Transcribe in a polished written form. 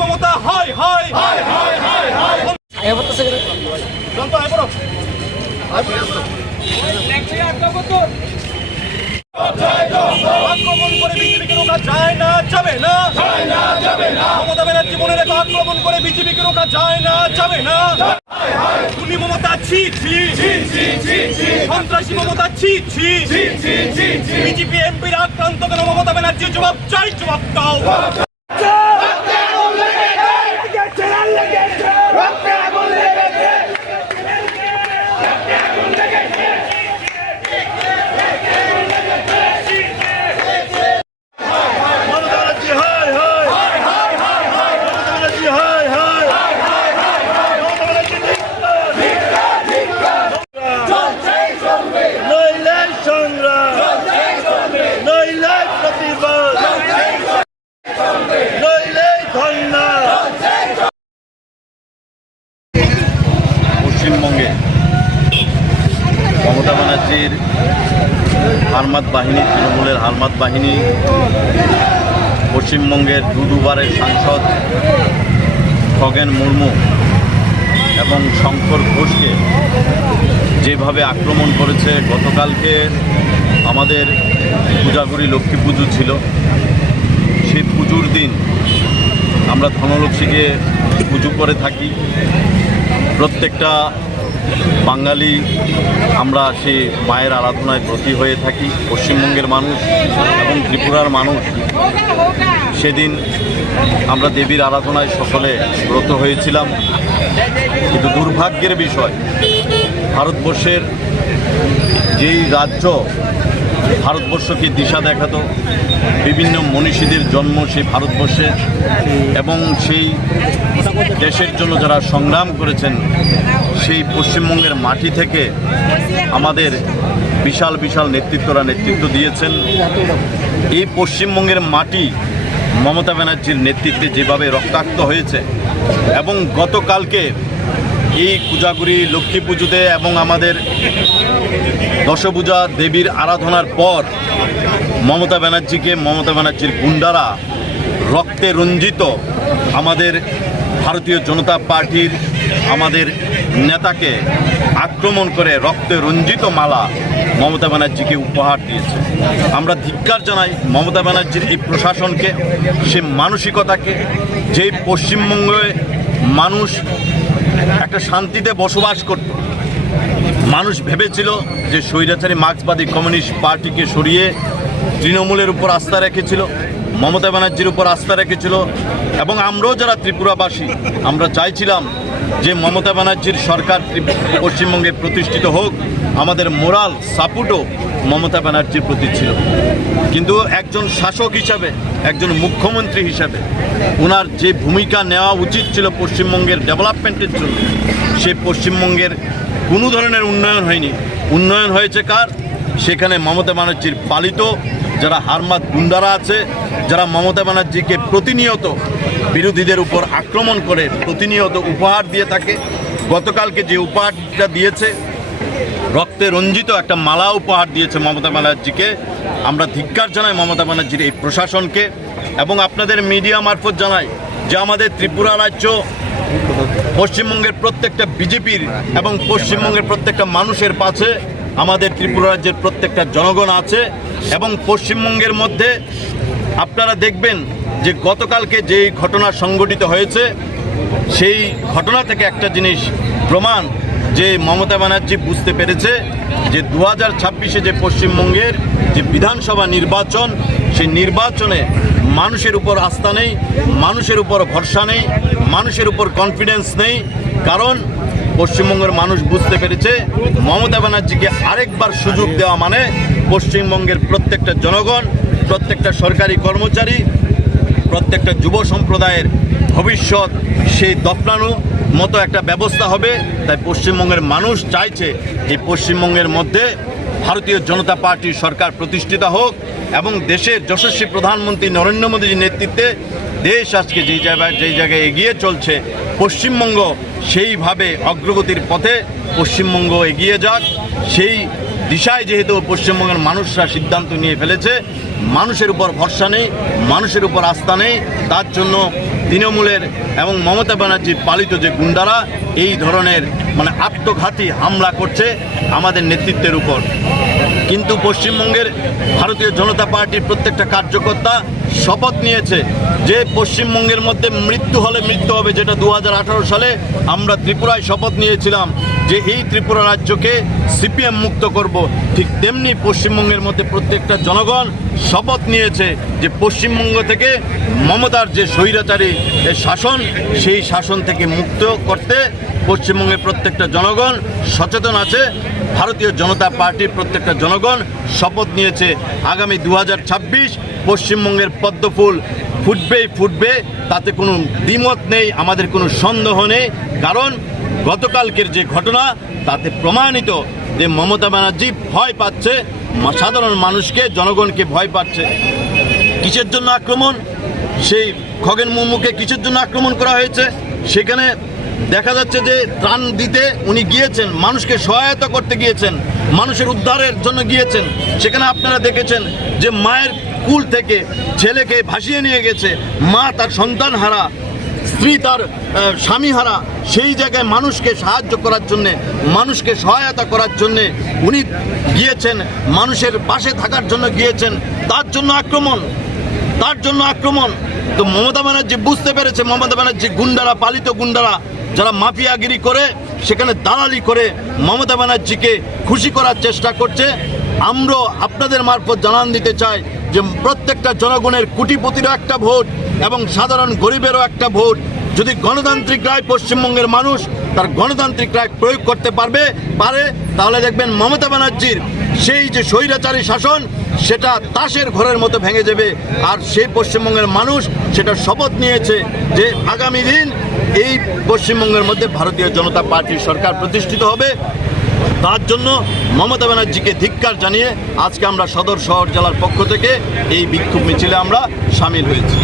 মমতা হায় হায় হায় হায় হায় হায় আক্রমণ করে বিজেপিকে রোকা যায় না, যাবে না, মমতা ব্যানার্জি মনে রেখো, আক্রমণ করে বিজেপিকে রোকা যায় না, যাবে না। খুনি মমতা ছি ছি, সন্ত্রাসী মমতা ছি ছি, বিজেপি এমপির আক্রান্ত কেন মমতা ব্যানার্জির জবাব চাই, জবাব দাও। পশ্চিমবঙ্গে মমতা ব্যানার্জির হারমাত বাহিনী, তৃণমূলের হারমাত বাহিনী পশ্চিমবঙ্গের দুবারের সাংসদ খগেন মুর্মু এবং শঙ্কর ঘোষকে যেভাবে আক্রমণ করেছে। গতকালকে আমাদের পূজাগুড়ি লক্ষ্মী পুজো ছিল, সেই পুজোর দিন আমরা ধনলক্ষ্মীকে পুজো করে থাকি। প্রত্যেকটা বাঙালি আমরা সেই মায়ের আরাধনায় ব্রতী হয়ে থাকি। পশ্চিমবঙ্গের মানুষ এবং ত্রিপুরার মানুষ সেদিন আমরা দেবীর আরাধনায় সকলে ব্রত হয়েছিলাম। কিন্তু দুর্ভাগ্যের বিষয়, ভারতবর্ষের যেই রাজ্য ভারতবর্ষকে দিশা দেখাতো, বিভিন্ন মনীষীদের জন্ম সেই ভারতবর্ষে এবং সেই দেশের জন্য যারা সংগ্রাম করেছেন, সেই পশ্চিমবঙ্গের মাটি থেকে আমাদের বিশাল বিশাল নেতৃত্বরা নেতৃত্ব দিয়েছেন। এই পশ্চিমবঙ্গের মাটি মমতা ব্যানার্জির নেতৃত্বে যেভাবে রক্তাক্ত হয়েছে এবং গতকালকে এই পূজাগুড়ি লক্ষ্মী পুজোতে এবং আমাদের দশভূজা দেবীর আরাধনার পর মমতা ব্যানার্জির গুন্ডারা রক্তে রঞ্জিত আমাদের ভারতীয় জনতা পার্টির আমাদের নেতাকে আক্রমণ করে রক্তে রঞ্জিত মালা মমতা ব্যানার্জিকে উপহার দিয়েছে। আমরা ধিক্কার জানাই মমতা ব্যানার্জির এই প্রশাসনকে, সে মানসিকতাকে, যেই পশ্চিমবঙ্গে মানুষ একটা শান্তিতে বসবাস করত। মানুষ ভেবেছিল যে স্বৈরাচারী মার্ক্সবাদী কমিউনিস্ট পার্টিকে সরিয়ে তৃণমূলের উপর আস্থা রেখেছিল, মমতা ব্যানার্জির উপর আস্থা রেখেছিল এবং আমরাও যারা ত্রিপুরাবাসী আমরা চাইছিলাম যে মমতা ব্যানার্জির সরকার পশ্চিমবঙ্গে প্রতিষ্ঠিত হোক। আমাদের মোরাল সাপোর্টও মমতা ব্যানার্জির প্রতি ছিল। কিন্তু একজন শাসক হিসাবে, একজন মুখ্যমন্ত্রী হিসাবে ওনার যে ভূমিকা নেওয়া উচিত ছিল পশ্চিমবঙ্গের ডেভেলপমেন্টের জন্য, সে পশ্চিমবঙ্গের কোনো ধরনের উন্নয়ন হয়নি। উন্নয়ন হয়েছে কার? সেখানে মমতা ব্যানার্জির পালিত যারা হারমাত গুন্ডারা আছে, যারা মমতা ব্যানার্জিকে প্রতিনিয়ত বিরোধীদের উপর আক্রমণ করে প্রতিনিয়ত উপহার দিয়ে থাকে। গতকালকে যে উপহারটা দিয়েছে, রক্তে রঞ্জিত একটা মালা উপহার দিয়েছে মমতা ব্যানার্জিকে। আমরা ধিক্কার জানাই মমতা ব্যানার্জির এই প্রশাসনকে এবং আপনাদের মিডিয়া মারফত জানাই যে আমাদের ত্রিপুরা রাজ্য পশ্চিমবঙ্গের প্রত্যেকটা বিজেপির এবং পশ্চিমবঙ্গের প্রত্যেকটা মানুষের পাশে আমাদের ত্রিপুরা রাজ্যের প্রত্যেকটা জনগণ আছে। এবং পশ্চিমবঙ্গের মধ্যে আপনারা দেখবেন যে গতকালকে যেই ঘটনা সংঘটিত হয়েছে, সেই ঘটনা থেকে একটা জিনিস প্রমাণ যে মমতা ব্যানার্জি বুঝতে পেরেছে যে 2026-এ যে পশ্চিমবঙ্গের যে বিধানসভা নির্বাচন, সেই নির্বাচনে মানুষের উপর আস্থা নেই, মানুষের উপর ভরসা নেই, মানুষের উপর কনফিডেন্স নেই। কারণ পশ্চিমবঙ্গের মানুষ বুঝতে পেরেছে মমতা ব্যানার্জিকে আরেকবার সুযোগ দেওয়া মানে পশ্চিমবঙ্গের প্রত্যেকটা জনগণ, প্রত্যেকটা সরকারি কর্মচারী, প্রত্যেকটা যুব সম্প্রদায়ের ভবিষ্যৎ সেই দফনানো মতো একটা ব্যবস্থা হবে। তাই পশ্চিমবঙ্গের মানুষ চাইছে এই পশ্চিমবঙ্গের মধ্যে ভারতীয় জনতা পার্টির সরকার প্রতিষ্ঠিত হোক এবং দেশের যশস্বী প্রধানমন্ত্রী নরেন্দ্র মোদীর নেতৃত্বে দেশ আজকে যেই জায়গায় এগিয়ে চলছে, পশ্চিমবঙ্গ সেইভাবে অগ্রগতির পথে পশ্চিমবঙ্গ এগিয়ে যাক। সেই দিশায় যেহেতু পশ্চিমবঙ্গের মানুষরা সিদ্ধান্ত নিয়ে ফেলেছে, মানুষের উপর ভরসা নেই, মানুষের উপর আস্থা নেই, তার জন্য তৃণমূলের এবং মমতা ব্যানার্জির পালিত যে গুন্ডারা এই ধরনের আত্মঘাতী হামলা করছে আমাদের নেতৃত্বের উপর। কিন্তু পশ্চিমবঙ্গের ভারতীয় জনতা পার্টির প্রত্যেকটা কার্যকর্তা শপথ নিয়েছে যে পশ্চিমবঙ্গের মধ্যে মৃত্যু হলে মৃত্যু হবে, যেটা 2018 সালে আমরা ত্রিপুরায় শপথ নিয়েছিলাম যে এই ত্রিপুরা রাজ্যকে সিপিএম মুক্ত করব। ঠিক তেমনি পশ্চিমবঙ্গের মধ্যে প্রত্যেকটা জনগণ শপথ নিয়েছে যে পশ্চিমবঙ্গ থেকে মমতার যে স্বৈরাচারী শাসন, সেই শাসন থেকে মুক্ত করতে পশ্চিমবঙ্গের প্রত্যেকটা জনগণ সচেতন আছে। ভারতীয় জনতা পার্টির প্রত্যেকটা জনগণ শপথ নিয়েছে আগামী 2026 পশ্চিমবঙ্গের পদ্মফুল ফুটবেই ফুটবে, তাতে কোনো দ্বিমত নেই, আমাদের কোনো সন্দেহ নেই। কারণ গতকালকের যে ঘটনা তাতে প্রমাণিত যে মমতা ব্যানার্জি ভয় পাচ্ছে, সাধারণ মানুষকে, জনগণকে ভয় পাচ্ছে। কিসের জন্য আক্রমণ? সেই খগেন মুর্মুকে কিসের জন্য আক্রমণ করা হয়েছে? সেখানে দেখা যাচ্ছে যে ত্রাণ দিতে উনি গিয়েছেন, মানুষকে সহায়তা করতে গিয়েছেন, মানুষের উদ্ধারের জন্য গিয়েছেন। সেখানে আপনারা দেখেছেন যে মায়ের কুল থেকে ছেলেকে ভাসিয়ে নিয়ে গেছে, মা তার সন্তান হারা, স্ত্রী তার স্বামী হারা। সেই জায়গায় মানুষকে সাহায্য করার জন্যে, মানুষকে সহায়তা করার জন্যে উনি গিয়েছেন, মানুষের পাশে থাকার জন্য গিয়েছেন। তার জন্য আক্রমণ। তো মমতা ব্যানার্জি বুঝতে পেরেছে, মমতা ব্যানার্জি গুন্ডারা, পালিত গুন্ডারা যারা মাফিয়াগিরি করে, সেখানে দালালি করে মমতা ব্যানার্জিকে খুশি করার চেষ্টা করছে। আমরা আপনাদের মারফত জানান দিতে চাই যে প্রত্যেকটা জনগণের কোটিপতিরও একটা ভোট এবং সাধারণ গরিবেরও একটা ভোট। যদি গণতান্ত্রিক রায় পশ্চিমবঙ্গের মানুষ তার গণতান্ত্রিক রায় প্রয়োগ করতে পারে, তাহলে দেখবেন মমতা ব্যানার্জির সেই যে স্বৈরাচারী শাসন সেটা তাসের ঘরের মতো ভেঙে যাবে। আর সেই পশ্চিমবঙ্গের মানুষ সেটা শপথ নিয়েছে যে আগামী দিন এই পশ্চিমবঙ্গের মধ্যে ভারতীয় জনতা পার্টির সরকার প্রতিষ্ঠিত হবে। তার জন্য মমতা ব্যানার্জিকে ধিক্কার জানিয়ে আজকে আমরা সদর শহর জেলার পক্ষ থেকে এই বিক্ষোভ মিছিলে আমরা সামিল হয়েছি।